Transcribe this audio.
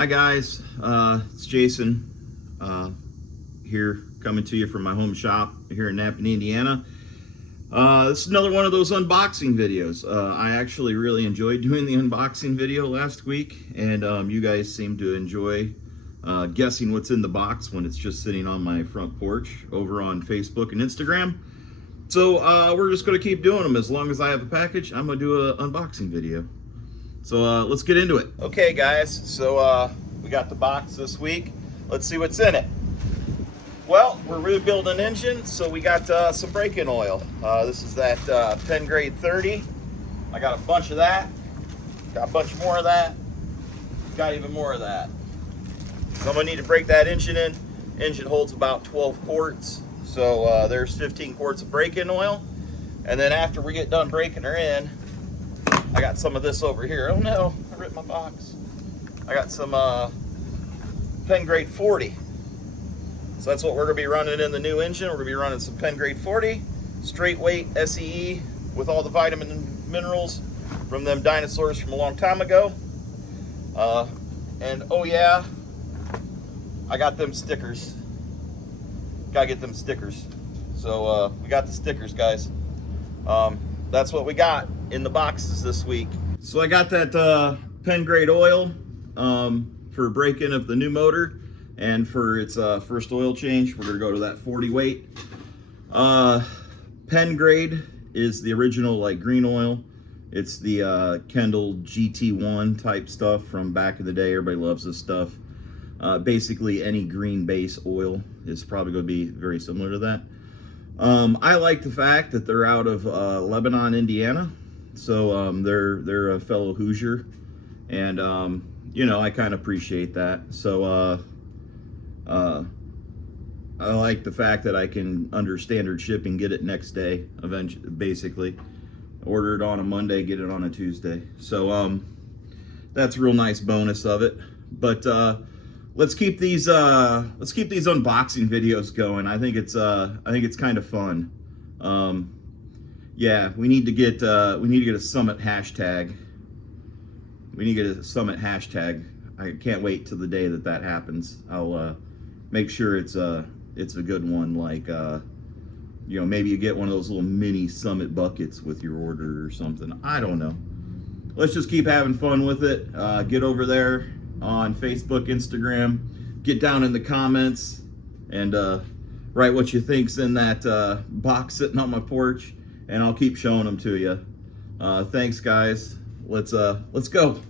Hi guys, it's Jason here coming to you from my home shop here in Nappan, Indiana. This is another one of those unboxing videos. I actually really enjoyed doing the unboxing video last week, and you guys seem to enjoy guessing what's in the box when it's just sitting on my front porch over on Facebook and Instagram. So we're just going to keep doing them. As long as I have a package, I'm going to do an unboxing video. So let's get into it. Okay guys, so we got the box this week. Let's see what's in it. Well, we're rebuilding an engine, so we got some break-in oil. This is that PennGrade 30. I got a bunch of that. Got a bunch more of that. Got even more of that. So I'm gonna need to break that engine in. Engine holds about 12 quarts. So there's 15 quarts of break-in oil. And then after we get done breaking her in, I got some of this over here. Oh no, I ripped my box. I got some PennGrade 40. So that's what we're gonna be running in the new engine. We're gonna be running some PennGrade 40, straight weight SAE with all the vitamin and minerals from them dinosaurs from a long time ago. And oh yeah, I got them stickers. Gotta get them stickers. So we got the stickers, guys. That's what we got in the boxes this week. So I got that PennGrade oil for break-in of the new motor, and for its first oil change, we're gonna go to that 40 weight. PennGrade is the original like green oil. It's the Kendall GT-1 type stuff from back in the day. Everybody loves this stuff. Basically any green base oil is probably gonna be very similar to that. I like the fact that they're out of Lebanon, Indiana. So they're a fellow Hoosier, and you know, I kind of appreciate that. So I like the fact that I can, under standard shipping, get it next day, eventually, basically. Order it on a Monday, get it on a Tuesday. So that's a real nice bonus of it. But let's keep these unboxing videos going. I think it's kind of fun. Yeah, we need to get a summit hashtag. We need to get a summit hashtag. I can't wait till the day that happens. I'll make sure it's a good one. Like you know, maybe you get one of those little mini summit buckets with your order or something. I don't know. Let's just keep having fun with it. Get over there on Facebook, Instagram. Get down in the comments and write what you think's in that box sitting on my porch, and I'll keep showing them to you. Thanks, guys. Let's go.